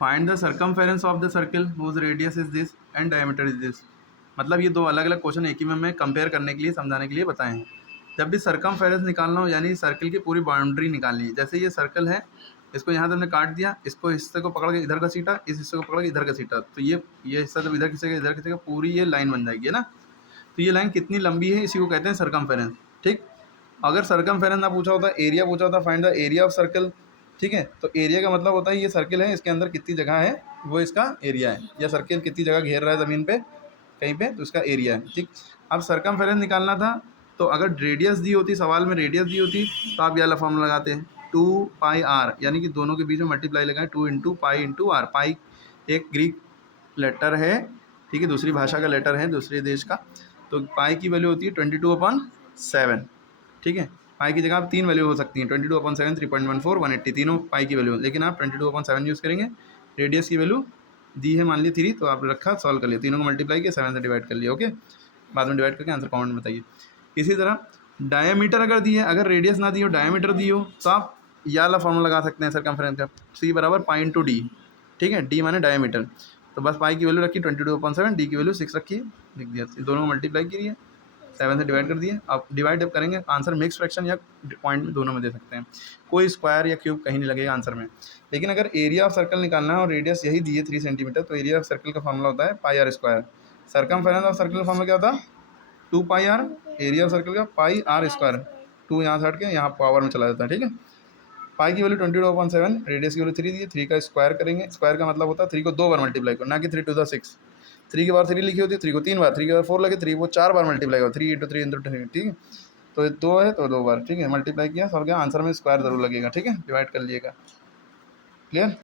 Find the circumference of the circle whose radius is this and diameter is this. मतलब ये दो अलग अलग क्वेश्चन एक ही में मैं कंपेयर करने के लिए, समझाने के लिए बताए हैं। जब भी सर्कमफेरेंस निकालना हो यानी सर्किल की पूरी बाउंड्री निकालनी है, जैसे ये सर्कल है, इसको यहाँ से हमने काट दिया, इसको हिस्से को पकड़ के इधर घसीटा, इस हिस्से को पकड़ के इधर घसीटा, तो ये हिस्सा जब इधर खींचेगा इधर खींचेगा, पूरी ये लाइन बन जाएगी, है ना। तो ये लाइन कितनी लंबी है इसी को कहते हैं सर्कमफेरेंस। ठीक, अगर सर्कमफेरेंस ना पूछा होता, एरिया पूछा होता, find the area of circle. ठीक है, तो एरिया का मतलब होता है ये सर्किल है, इसके अंदर कितनी जगह है वो इसका एरिया है, या सर्किल कितनी जगह घेर रहा है ज़मीन पे कहीं पे, तो इसका एरिया है। ठीक, अब सर्कमफेरेंस निकालना था, तो अगर रेडियस दी होती, सवाल में रेडियस दी होती, तो आप ये वाला फॉर्मूला लगाते हैं 2πr, यानी कि दोनों के बीच में मल्टीप्लाई लगाएं, 2 इंटू पाई इंटू आर। पाई एक ग्रीक लेटर है, ठीक है, दूसरी भाषा का लेटर है, दूसरे देश का। तो पाई की वैल्यू होती है 22/7। ठीक है, पाई की जगह आप 3 वैल्यू हो सकती हैं, 22/7, 3.14, 180, तीनों पाई की वैल्यू, लेकिन आप 22/7 यूज़ करेंगे। रेडियस की वैल्यू दी है मान ली 3, तो आप रखा, सॉल्व कर लिया, तीनों को मल्टीप्लाई किया, 7 से डिवाइड कर लिया। ओके, बाद में डिवाइड करके आंसर कमेंट में बताइए। इसी तरह डायमीटर अगर दी है, अगर रेडियस ना दी हो, डायमीटर दी हो, तो आप ये वाला फॉर्मूला लगा सकते हैं सर्कमफेरेंस का, C बराबर पाई इंटू डी। ठीक है, डी माने डायमीटर, तो बस पाई की वैल्यू रखी 22/7, डी की वैल्यू 6 रखी, लिख दिया, दोनों को मल्टीप्लाई कीजिए, 7 से डिवाइड कर दिए। अब डिवाइड जब करेंगे आंसर मिक्स फ्रैक्शन या पॉइंट में दोनों में दे सकते हैं, कोई स्क्वायर या क्यूब कहीं नहीं लगेगा आंसर में। लेकिन अगर एरिया ऑफ सर्कल निकालना है और रेडियस यही दी है 3 सेंटीमीटर, तो एरिया ऑफ सर्कल का फॉर्मूला होता है pi R square. Circumference of circle का फॉर्मूला क्या होता है 2πr, एरिया ऑफ सर्कल का पाई आर स्क्वायर, 2 यहाँ से हट के यहाँ पावर में चला जाता है। ठीक है, पाई की वैल्यू 22/7, रेडियस की वैल्यू 3 दी है, 3 का स्क्वायर करेंगे, स्क्वायर का मतलब होता है 3 को 2 बार मल्टीप्लाई करो, ना कि 3 to the 6। 3 के बाद 3 लिखी होती है, 3 को 3 बार, 3 के बाद 4 लगे, 3 वो 4 बार मल्टीप्लाई करो, 3 × 3 × 3। ठीक है, तो 2 है तो 2 बार, ठीक है, मल्टीप्लाई किया, सॉल्व किया, आंसर में स्क्वायर जरूर लगेगा। ठीक है, डिवाइड कर लीजिएगा। क्लियर।